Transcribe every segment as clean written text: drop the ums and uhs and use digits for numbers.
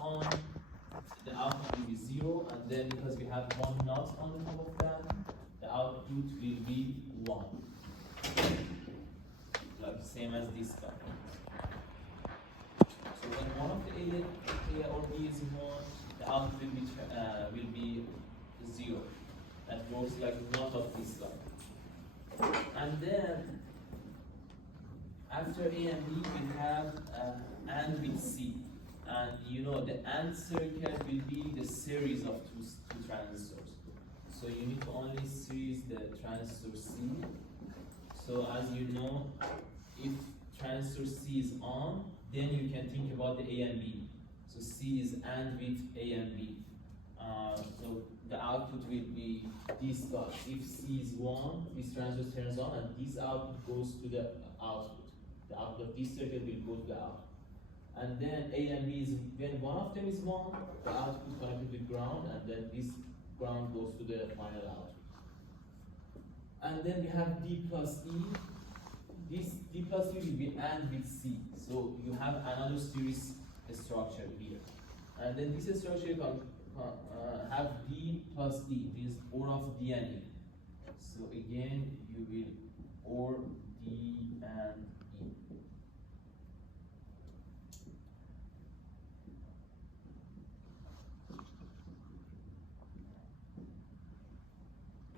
on, the output will be 0, and then because we have one not on the top of that, the output will be 1. Like same as this guy. So when one of the A or B is 1, the output will be 0. That works like not of this guy. And then after A and B, we have AND with C. And you know the AND circuit will be the series of two transistors. So you need to only series the transistor C. So as you know, if transistor C is on, then you can think about the A and B. So C is AND with A and B. So the output will be this guy. If C is 1, this transistor turns on, and this output goes to the output. The output of this circuit will go to the output. And then A and B is, when one of them is 1, the output connected with ground, and then this ground goes to the final output. And then we have D plus E. This D plus E will be AND with C. So you have another series structure here. And then this structure can have D plus E, means OR of D and E. So again, you will OR D and E.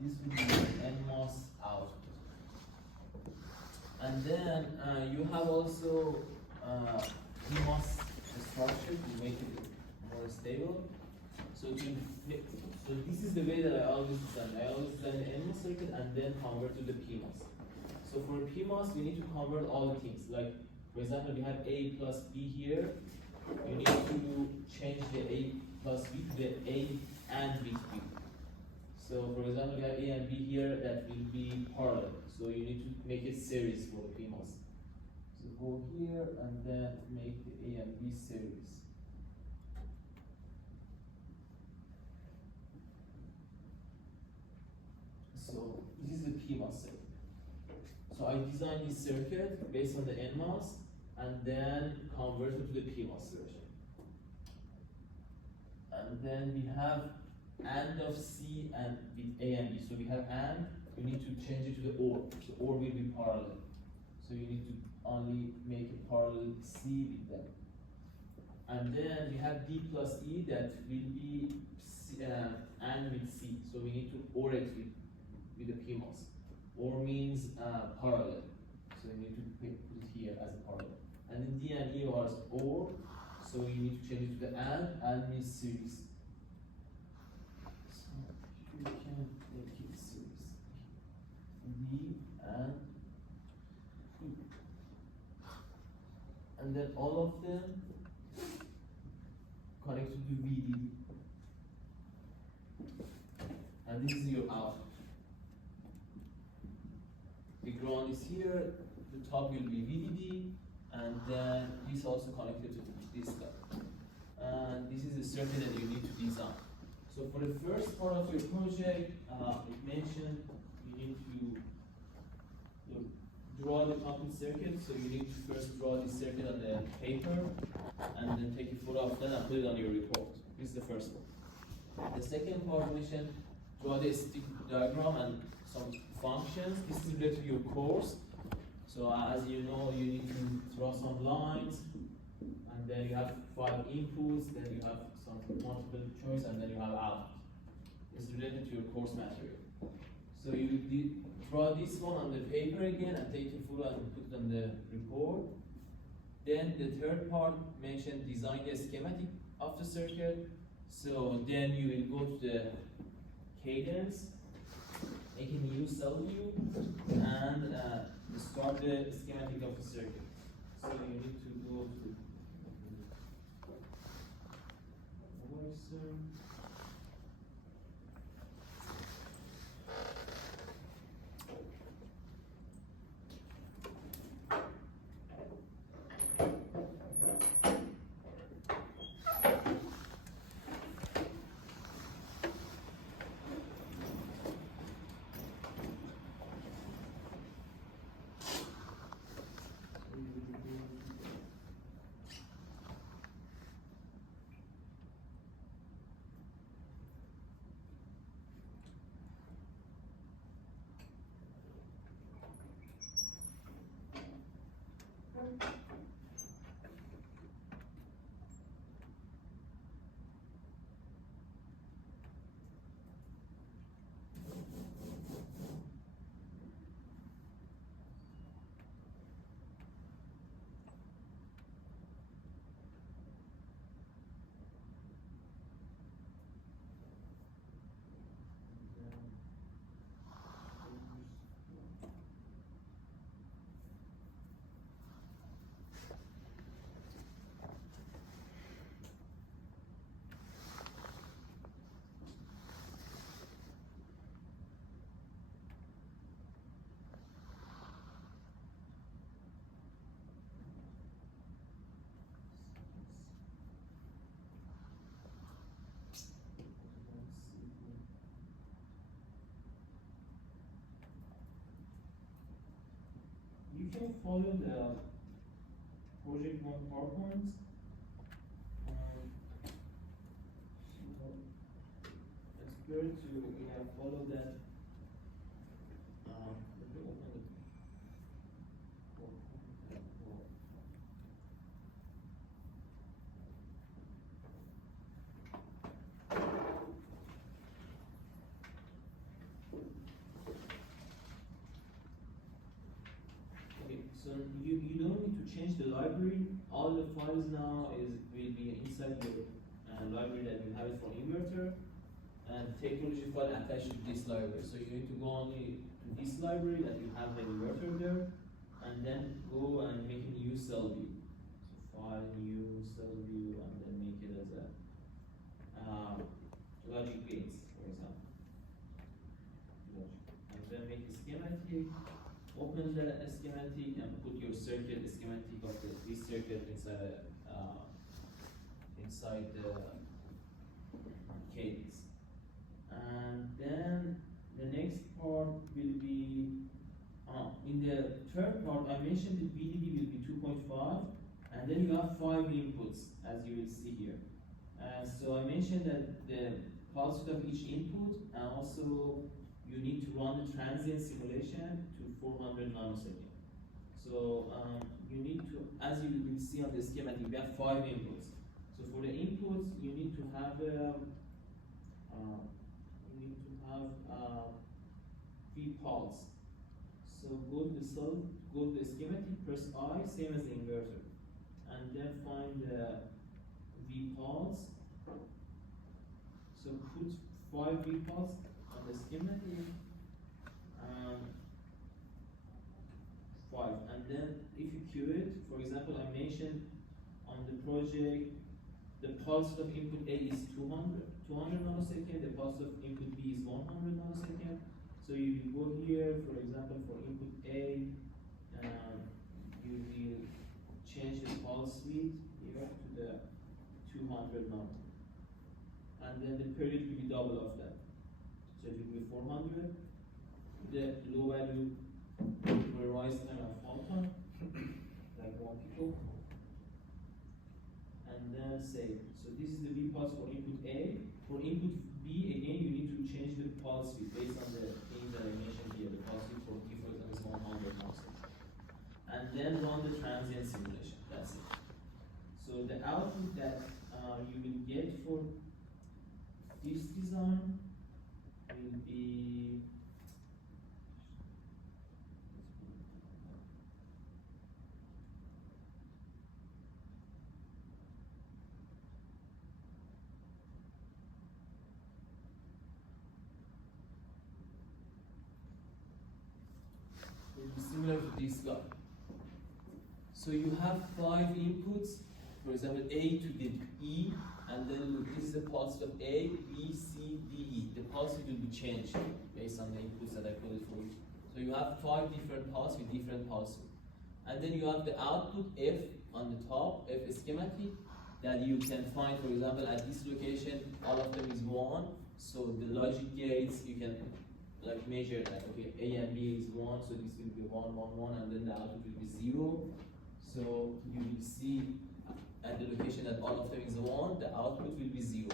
This will be NMOS output. And then you have also PMOS structure to make it more stable. So this is the way that I always design. I always design an NMOS circuit and then convert to the PMOS. So for PMOS, we need to convert all the things. Like, for example, we have A plus B here. You need to change the A plus B to the A and with B. So for example, we have A and B here that will be parallel. So you need to make it series for the PMOS. So go here and then make the A and B series. So this is the PMOS circuit. So I designed this circuit based on the NMOS and then converted to the PMOS version. And then we have AND of C and with A and B. So we have AND, you need to change it to the OR. So OR will be parallel. So you need to only make it parallel C with them. And then we have D plus E that will be C, AND with C. So we need to OR it with the PMOS. OR means parallel. So you need to put it here as a parallel. And then D and E are OR. So you need to change it to the AND means series. You can make it series. D and E. And then all of them connected to VDD. And this is your output. The ground is here, the top will be VDD, and then this also connected to this guy. And this is a circuit that you need to design. So for the first part of your project, it mentioned you need to draw the complete circuit. So you need to first draw the circuit on the paper, and then take a photo of that and put it on your report. This is the first one. The second part mentioned draw the stick diagram and some functions. This is related to your course. So as you know, you need to draw some lines, and then you have 5 inputs, then you have some multiple choice, and then you have output. It's related to your course material. So you draw this one on the paper again and take a photo and put it on the report. Then the third part mentioned design the schematic of the circuit. So then you will go to the cadence, make a new cell view, and start the schematic of the circuit. So you need to go to you can follow the project one PowerPoint. It's good to follow that. Let me open the okay, so you don't need to change the library. All the files now will be inside your library that you have it from Inverter, and technology file attached to this library. So you need to go only to this library that you have the inverter there, and then go and make a new cell view. So file, new cell view, and then make it as a logic gates, for example. And then make a schematic, open the schematic, and put your circuit schematic of this circuit inside the cadence. And then the next part will be, in the third part, I mentioned the VDD will be 2.5, and then you have 5 inputs, as you will see here. So I mentioned that the pulse width of each input, and also you need to run the transient simulation to 400 nanoseconds. So you need to, as you will see on the schematic, we have 5 inputs. So for the inputs, you need to have feed pulse. So go to the cell, go to the schematic, press I, same as the inverter, and then find the V pulse. So put 5 V pulse on the schematic, 5, and then if you queue it, for example, I mentioned on the project the pulse of input A is 200 nanoseconds, the pulse of input B is 100 nanoseconds. So you will go here, for example, for input A, you will change the pulse width here to the 200 nano. And then the period will be double of that. So it will be 400. The low value will rise time of 1 time, like 1 pico. And then save. So this is the V pulse for input A. For input B, again, you need to change the pulse width based on the things that I mentioned here. The pulse width for B, for example, is 100 nanoseconds. And then run the transient simulation. That's it. So the output that you will get for this design will be similar to this guy. So you have 5 inputs, for example, A to the E, and then look, this is the pulse of A, B, C, D, E. The pulse will be changed based on the inputs that I coded for you. So you have 5 different pulses with different pulses. And then you have the output F on the top, F schematic, that you can find, for example, at this location, all of them is 1. So the logic gates, you can like measure that, okay, A and B is 1, so this will be 1, 1, 1, and then the output will be 0. So you will see at the location that all of them is 1, the output will be 0.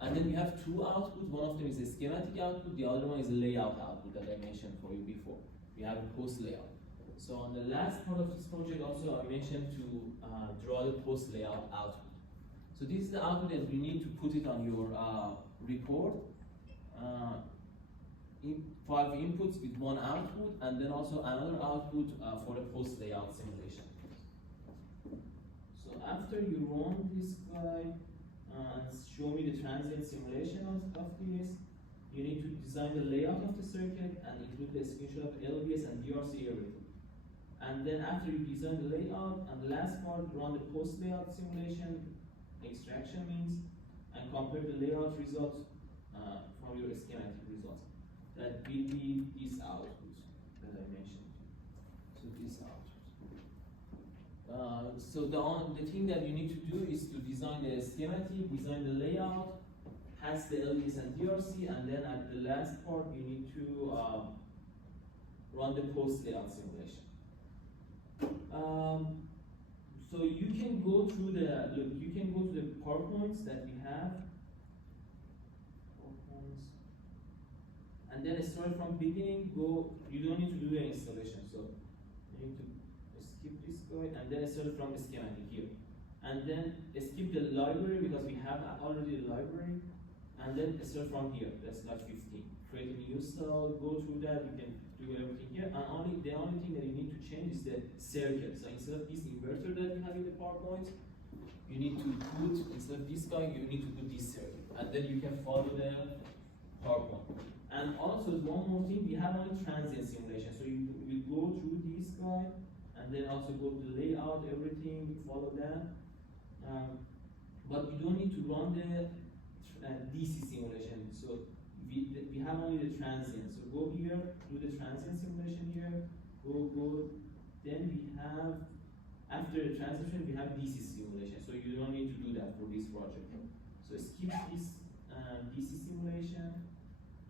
And then we have 2 outputs, one of them is a schematic output, the other one is a layout output that I mentioned for you before. We have a post layout. So on the last part of this project also I mentioned to draw the post layout output. So this is the output that you need to put it on your report. 5 inputs with 1 output, and then also another output for the post layout simulation. So after you run this guy and show me the transient simulation of this, you need to design the layout of the circuit and include the screenshot of LVS and DRC everything. And then after you design the layout, and the last part, run the post layout simulation, extraction means, and compare the layout results from your schematic results. That will be this output that I mentioned. So this output. So the thing that you need to do is to design the schematic, design the layout, has the LVS and DRC, and then at the last part you need to run the post layout simulation. So you can go through the look. You can go to the PowerPoints that we have. PowerPoints. And then start from beginning. Go. You don't need to do the installation. So you need to skip this guide and then start from the schematic here. And then skip the library because we have already the library. And then start from here. That's like 15. Create a new style. Go through that. You can do everything here. And the only thing that you need to change is the circuit. So instead of this inverter that you have in the PowerPoint, you need to put, instead of this guy, you need to put this circuit. And then you can follow the PowerPoint. And also one more thing, we have only transient simulation. So you will go through this guy and then also go to the layout, everything, follow that. But you don't need to run the DC simulation. So we have only the transient. So go here, do the transient simulation here, go. Then we have, after the transition, we have DC simulation. So you don't need to do that for this project. So skip this DC simulation,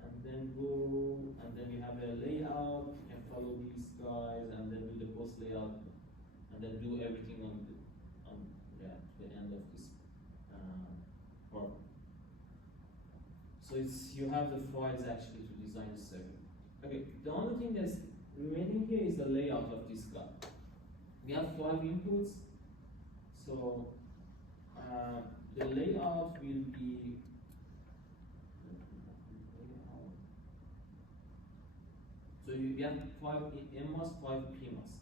and then go, and then we have a layout. You can follow these guys, and then do the post layout, and then do everything on the end of this part. So you have the files actually to design the circuit. Okay, the only thing that's remaining here is the layout of this guy. We have 5 inputs, so the layout will be so we have 5 NMOS, 5 PMOS.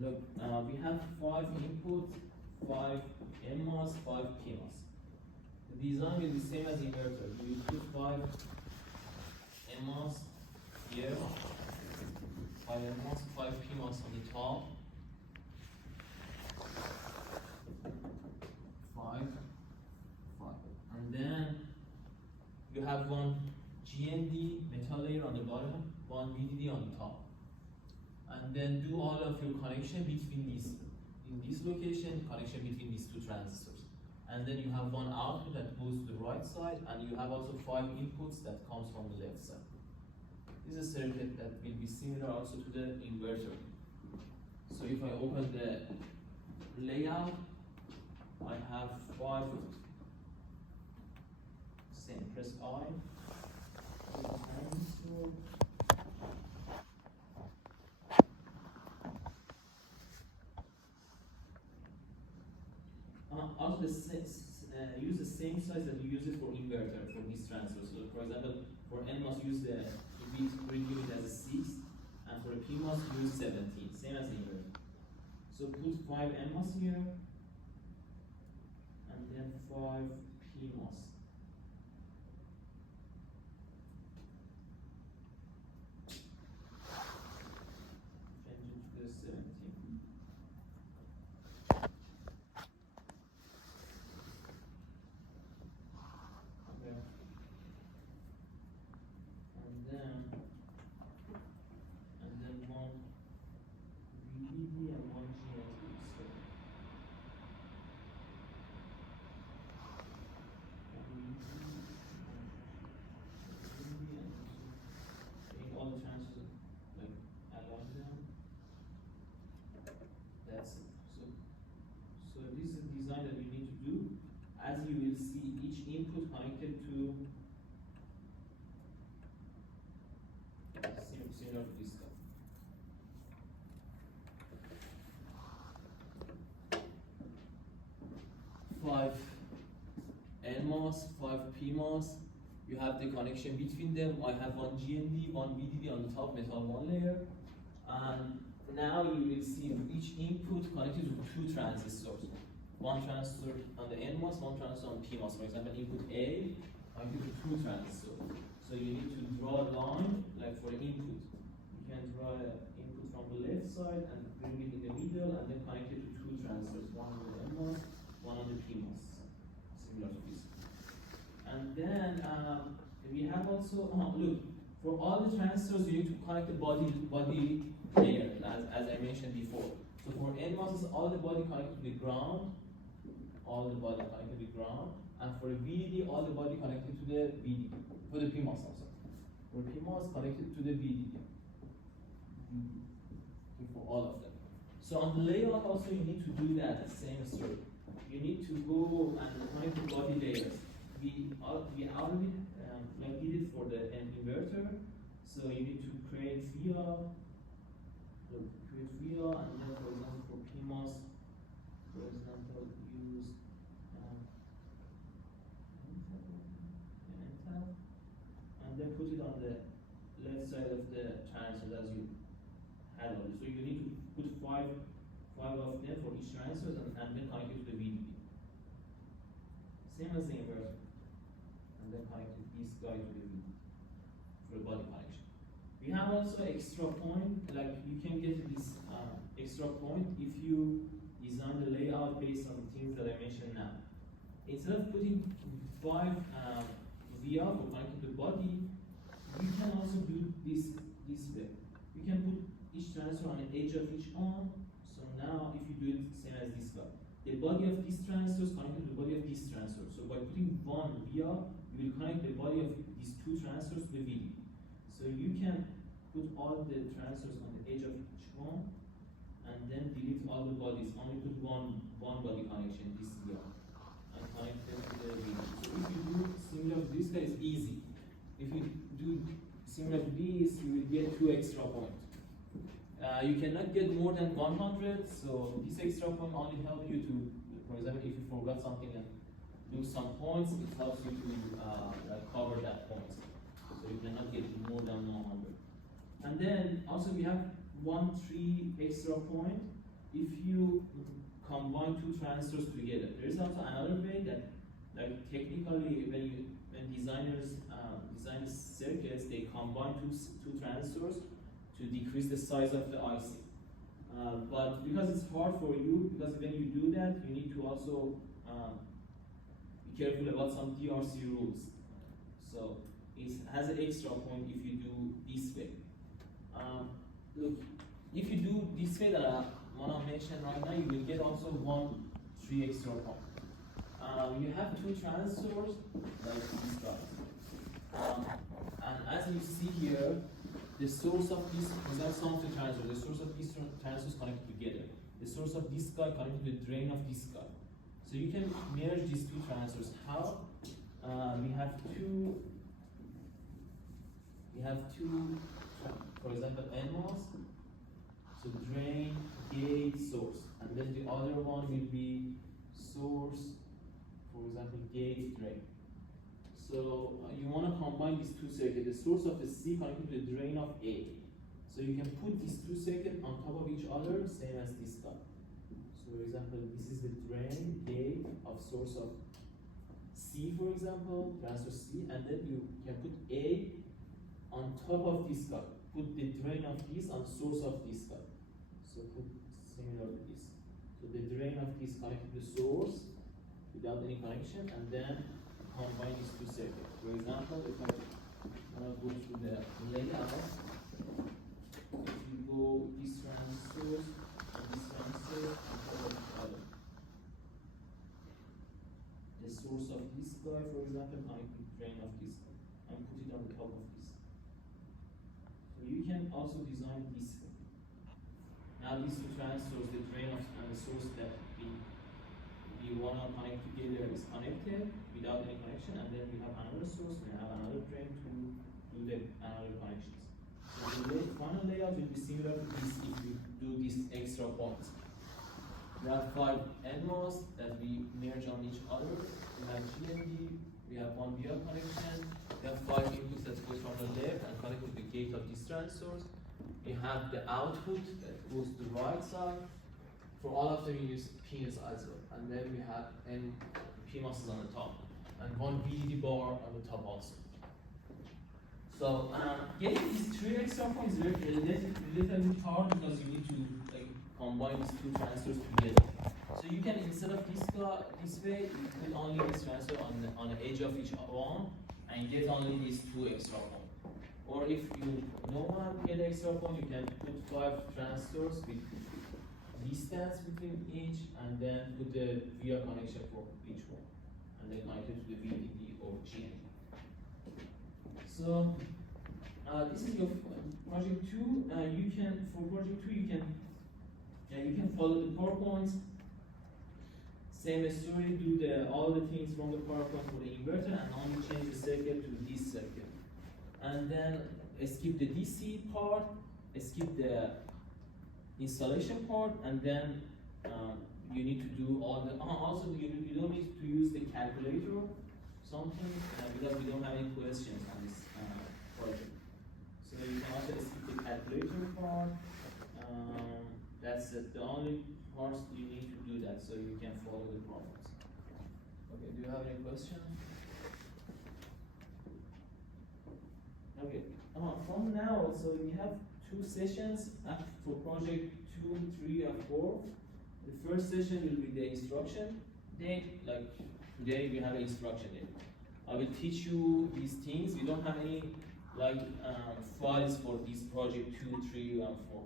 Look, we have 5 inputs, 5 NMOS, 5 PMOS. The design will be the same as inverter. You put 5 NMOS here, 5 NMOS, 5 PMOS on the top, 5, and then you have one GND metal layer on the bottom, one VDD on the top. And then do all of your connection between these, in this location, connection between these 2 transistors. And then you have one output that goes to the right side, and you have also 5 inputs that comes from the left side. This is a circuit that will be similar also to the inverter. So if I open the layout, I have 5, same, press I. Also, use the same size that you use it for inverter for this transfer. So, for example, for NMOS, use the bit grid unit as a 6, and for PMOS, use 17, same as the inverter. So, put 5 NMOS here, and then 5 PMOS. Change it to the 17. So this is the design that you need to do. As you will see, each input connected to similar to this guy. Five NMOS, 5 PMOS. You have the connection between them. I have one GND, one VDD on the top, metal 1 layer. And now you will see each input connected to 2 transistors. One transistor on the NMOS, one transistor on PMOS. For example, input A connected to 2 transistors. So you need to draw a line like for input. You can draw an input from the left side and bring it in the middle and then connect it to 2 transistors. One on the NMOS, one on the PMOS. Similar to this. And then we have also, look, for all the transistors you need to connect the body layer, as I mentioned before. So for NMOS, all the body connected to the ground, all the body connected with ground, and for a VDD, all the body connected to the VDD, for the PMOS also. For PMOS connected to the VDD, for all of them. So on the layout also you need to do that same story. You need to go and connect the body layers. We already did it for the inverter. So you need to create via, and then for example for PMOS, for example use and then put it on the left side of the transfer as you had already. So you need to put five of them for each transfer and then connect it to the VDD. Same as the inverter. And then connect this guy to the VDD for the body connection. We have also extra point, like you can get this extra point if you design the layout based on the things that I mentioned now. Instead of putting 5 via for connecting the body, you can also do this way. You can put each transfer on the edge of each arm. So now if you do it same as this guy, the body of this transfer is connected to the body of this transfer. So by putting one via, you will connect the body of these 2 transfers to the VDD. So you can put all the transfers on the edge of each one, and then delete all the bodies. Only put one body connection, this via, and connect it to the VDD. So if you do similar to this guy, it's easy. If you do similar to this, you will get 2 extra points. You cannot get more than 100, so this extra point only help you to, for example, if you forgot something and do some points, it helps you to cover that point. So you cannot get more than 100. And then also we have 3 extra point if you combine 2 transfers together. There is also another way that, like technically, when designers design circuits, they combine two transfers to decrease the size of the IC. But because it's hard for you, because when you do that, you need to also be careful about some DRC rules. So it has an extra point if you do this way. Look, if you do this way that I want to mention right now, you will get also 3 extra points. You have 2 transfers, like this guy. And as you see here, the source of this, that's some of the transfers, the source of these transfers connected together. The source of this guy connected to the drain of this guy. So you can merge these 2 transfers. How? We have two, for example, NMOS, so drain, gate, source. And then the other one will be source, for example, gate, drain. So you want to combine these 2 circuits, the source of the C connected to the drain of A. So you can put these 2 circuits on top of each other, same as this guy. So for example, this is the drain, gate of source of C, for example, transfer C, and then you can put A on top of this guy. Put the drain of this on source of this guy. So put similar to this. So the drain of this connected to the source without any connection, and then combine these 2 circuits. For example, if I want to go to the layout, if you go this transfer and this transfer on top of each other. The source of this guy, for example, connect with the drain of this guy and put it on the top of this. So you can also design this way. Now these 2 transfers, the drain of and the source that we want to connect together is connected without any connection, and then we have another source, we have another drain to do the another connections. So the final layout will be similar to this if you do these extra points. We have 5 NMOS that we merge on each other. We have GND, we have 1 via connection, we have 5 inputs that goes from the left and connect to the gate of this transsource. We have the output that goes to the right side. For all of them, we use pins as well. And then we have PMOS on the top. And 1 VDD bar on the top also. So getting these 3 extra points is a little bit hard because you need to combine these 2 transfers together. So you can, instead of this way, you put only this transfer on the edge of each one and get only these 2 extra points. Or if you don't want to get extra point, you can put 5 transfers with distance between each, and then put the via connection for each one, and then connect it to the VDD or GND. So this is your project 2. You can, for project 2, you can follow the PowerPoint. Same story, do all the things from the PowerPoint for the inverter, and only change the circuit to this circuit. And then skip the DC part, skip the installation part, and then you need to do all the. Also, you don't need to use the calculator, something, because we don't have any questions on this project. So you can also skip the calculator part. That's it. The only parts you need to do that, so you can follow the problems. Okay, do you have any question? Okay, from now, so we have 2 sessions for project 2, 3, and 4. The first session will be the instruction day. Like today, we have an instruction day. I will teach you these things. We don't have any files for this project 2, 3, and 4.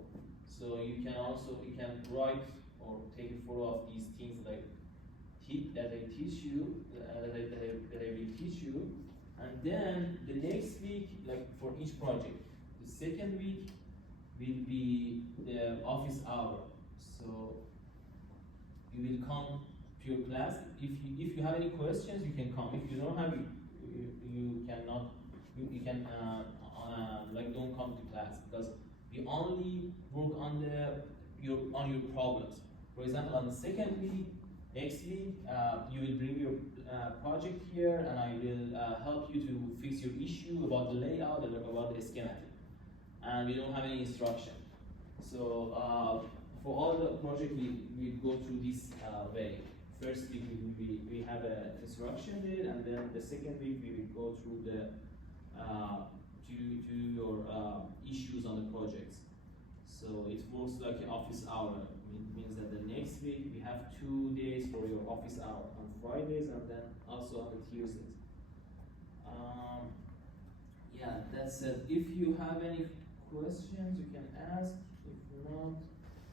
So you can write or take a photo of these things that I teach you, that I will teach you, and then the next week, like for each project, the second week will be the office hour. So you will come to your class. If you have any questions, you can come. If you don't have, you cannot. You can don't come to class, because we only work on your problems. For example, on the second week, next week, you will bring your project here, and I will help you to fix your issue about the layout and about the schematic. And we don't have any instruction. So for all the project, we go through this way. First week we have an instruction day, and then the second week we will go through the to your issues on the projects. So it works like an office hour. It means that the next week we have 2 days for your office hour, on Fridays and then also on the Tuesdays. Yeah, that's it. If you have any questions, you can ask. If not,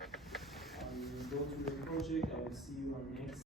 I will go to the project. I will see you on next.